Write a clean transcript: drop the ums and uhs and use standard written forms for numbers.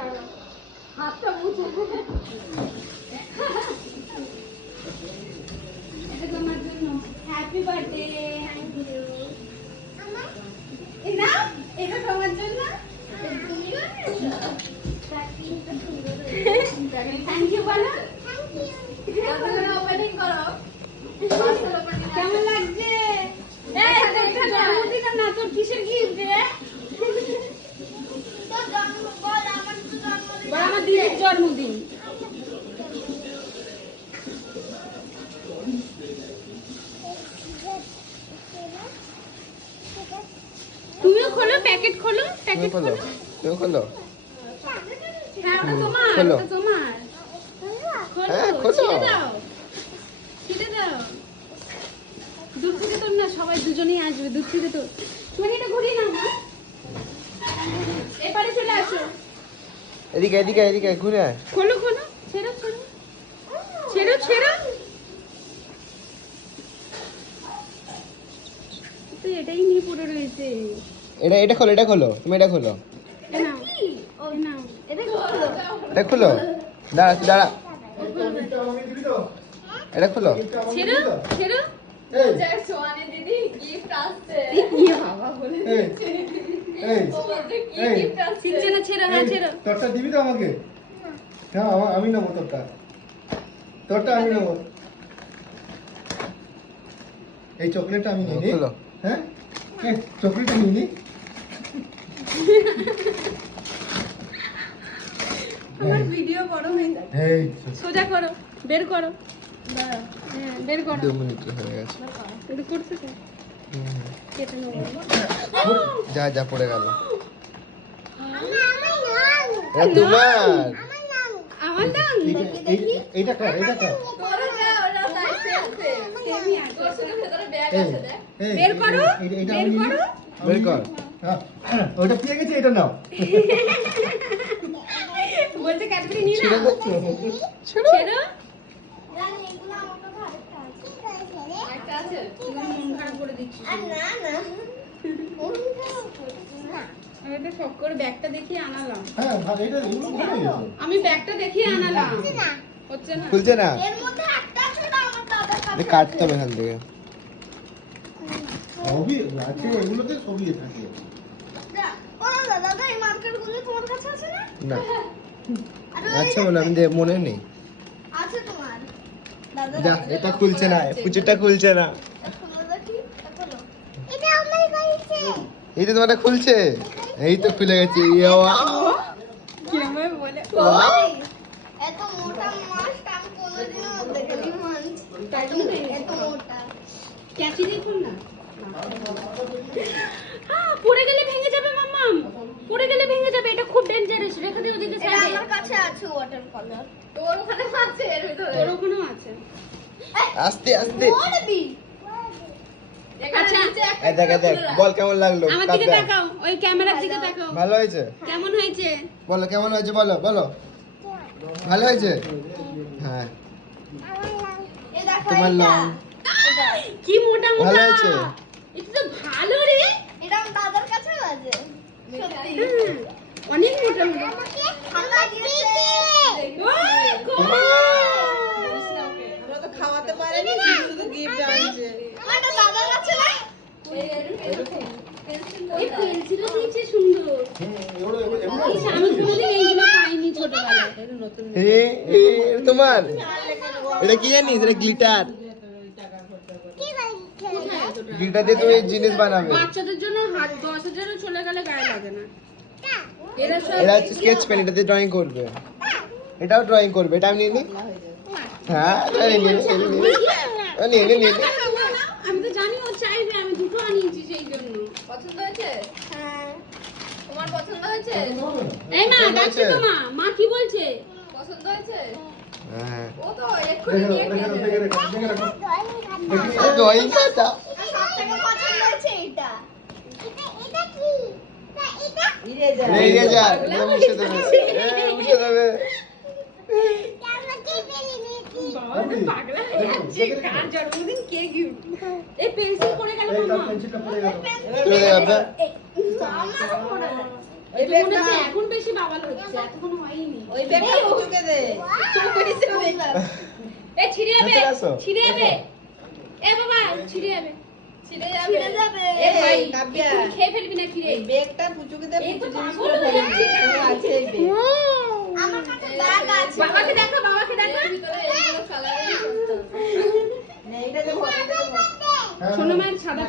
হাতটা মুছে এটা তোমার জন্য হ্যাপি বার্থডে থ্যাংক ইউ এটা এটা তোমার জন্য থ্যাংক ইউ বলো থ্যাংক ইউ ওপেনিং করো কেমন লাগছে জন্মদিন না তোর কিসের গিফট রে আমার দিদির জন্মদিন তুমিও খোলো প্যাকেট খোলো প্যাকেট খোলো তুমি খোলো হ্যাঁ ওটা তোমার ওটা তোমার খোলো ছিঁড়ে দাও ছিঁড়ে দাও দূর থেকে তো না সবাই দুজনেই আসবে দূর থেকে তো তুমি এটা ঘুরিয়ে নাও না এপারে চলে আসো এদিকে এদিকে এদিকে ঘুরে আয় খোলো খোলো ছেড়ো ছেড়ো ছেড়ো ছেড়ো তো এটাই নিয়ে পড়ে রয়েছে এটা এটা খোলো তুমি এটা খোলো এটা খোলো দাঁড়া দাঁড়া এটা খোলো ছেড়ো ছেড়ো সোয়ানি দিদি গিফট আসছে বাবা বলে ছেড়ো হ্যাঁ ছেড়ো তোরটা দিবি তো আমাকে হ্যাঁ আমি নেবো তোরটা আমি নেবো এই চকলেটটা আমি নিই খোলো হ্যাঁ চকলেটটা নিই নি আমার ভিডিও করো এই সোজা করো বের করো হ্যাঁ বের করো 2 মিনিট হয়ে গেছে এটা করছে তো কেটে নেবো যা যা পড়ে গেল এটা তোমার আমার দাম এইটা কর তোরা যা ওরা তাই সেম সেমই আছে তোর সাথে ভেতরে ব্যাগ আছে দেখ বের করো এইটা বের আমি নিই। করো বের কর ওটা পেয়ে গেছে এটা নাও বলতে ক্যাডবেরি নিয়ে ছেড়ে নাও দে ছেড়ে ছেড়ো একটা আছে তুমি মন খারাপ করে দিচ্ছিস এটা শখ করে ব্যাগটা দেখিয়ে আনালাম হ্যাঁ ভালো এটা এগুলো ভালো হয়েছে আমি ব্যাগটা দেখিয়ে আনালাম হচ্ছে না খুলছে না কাটতে হবে এখান থেকে সবই আছে এগুলোতে সবই থাকে না আচ্ছা বলে আমি মনে নেই যা এটা খুলছে না পুচুটা খুলছে না এই তো তোমারটা খুলছে এই তো খুলে গেছে কিরম ভাবে বলে এত মোটা মাছ আমি কোনোদিনও দেখিনি মাছ এত মোটা ক্যাচি দেখুন না পড়ে গেলে ভেঙে যাবে মাম্মাম পড়ে গেলে ভেঙে যাবে এটা খুব ডেঞ্জারাস রেখে দিও ওদিকে এটা সাইডে আমার কাছে আছে ওয়াটার কালার তোর ওখানে আছে এর ভিতরে তোর ওখানেও আছে আস্তে আস্তে পড়বি এখানে আচ্ছা। নিচে একটা এই দেখ এই দেখ বল কেমন লাগলো আমার দিকে তাকাও ওই ক্যামেরার দিকে তাকাও ভালো হয়েছে কেমন হয়েছে বলো কেমন হয়েছে বলো বলো ভালো হয়েছে হ্যাঁ এই দেখো তোমার এটা লং কি মোটা মোটা ভালো হয়েছে এটা তো ভালো রে এটা আমার দাদার কাছে আছে সত্যি হুম, অনেক মোটা মোটা ঠান্ডা দিয়েছে ওই, কমা। আমরা তো খাওয়াতে পারিনি শুধু গিফট আনছে এটা দাদার কাছে না এই পেন্সিলও দিয়েছে সুন্দর ইস, আমি কোনোদিন এইগুলো পাইনি ছোটবেলায় এটা তোমার এটা কি জানিস এটা গ্লিটার গ্লিটার দিয়ে তুমি জিনিস বানাবে বাচ্চাদের জন্য হাত 10,000ও চলে গেলে গায়ে লাগে না এরা সব এটা হচ্ছে স্কেচ পেন এটা দিয়ে ড্রয়িং করবে এটাও ড্রয়িং করবে এটা আমি নিয়ে নিই হ্যাঁ এটা নিয়ে নিই নিয়ে নিই আমি তো জানি ও চাইবে আমি দুটো আনিয়েছি সেই জন্য পছন্দ হয়েছে হ্যাঁ তোমার পছন্দ হয়েছে এই মা ডাকছে তো মা কি বলছে পছন্দ হয়েছে হ্যাঁ ও তো এক্ষুনি নিয়ে খেয়ে নেবে ড্রয়িং করতা সবথেকে পছন্দ হয়েছে এটা এটা কি এটা রেগে যা মুছে দেবে মুছে দেবে আমরা কি পেলি নিয়েছি বাবা তো পাগলা হয়ে যাচ্ছে কার জন্মদিন কে গিফট এই পেন্সিল পড়ে গেল এইটা মামা পেন্সিলটা পড়ে গেল চলে যাবে আমারও পড়ে গেছে ওই তো মনে ব্যাগটা হচ্ছে এখন বেশি বাবাল হচ্ছে, এতক্ষণ হয়নি। ওই ব্যাগটা পুচুকে দে। এ ছিঁড়ে যাবে, ভেতরে আসো। ছিঁড়ে যাবে। এ বাবা, ছিঁড়ে যাবে। ছিঁড়ে যাবে। এ ভাই, কাব্যা, একটু খেয়ে ফেলবি না ছিঁড়ে। এই ব্যাগটা পুচুকে দে, এই তো পুচু জিনিস পাগল করে হয়ে ফেলবি। যাচ্ছে। ও আছে এই ব্যাগ। আমার কাছে ব্যাগ আছে। বাবাকে দেখো, বাবাকে দেখো। নে, এইটা দে, ফটো দে। হ্যাঁ, সোনা মায়ের সাদা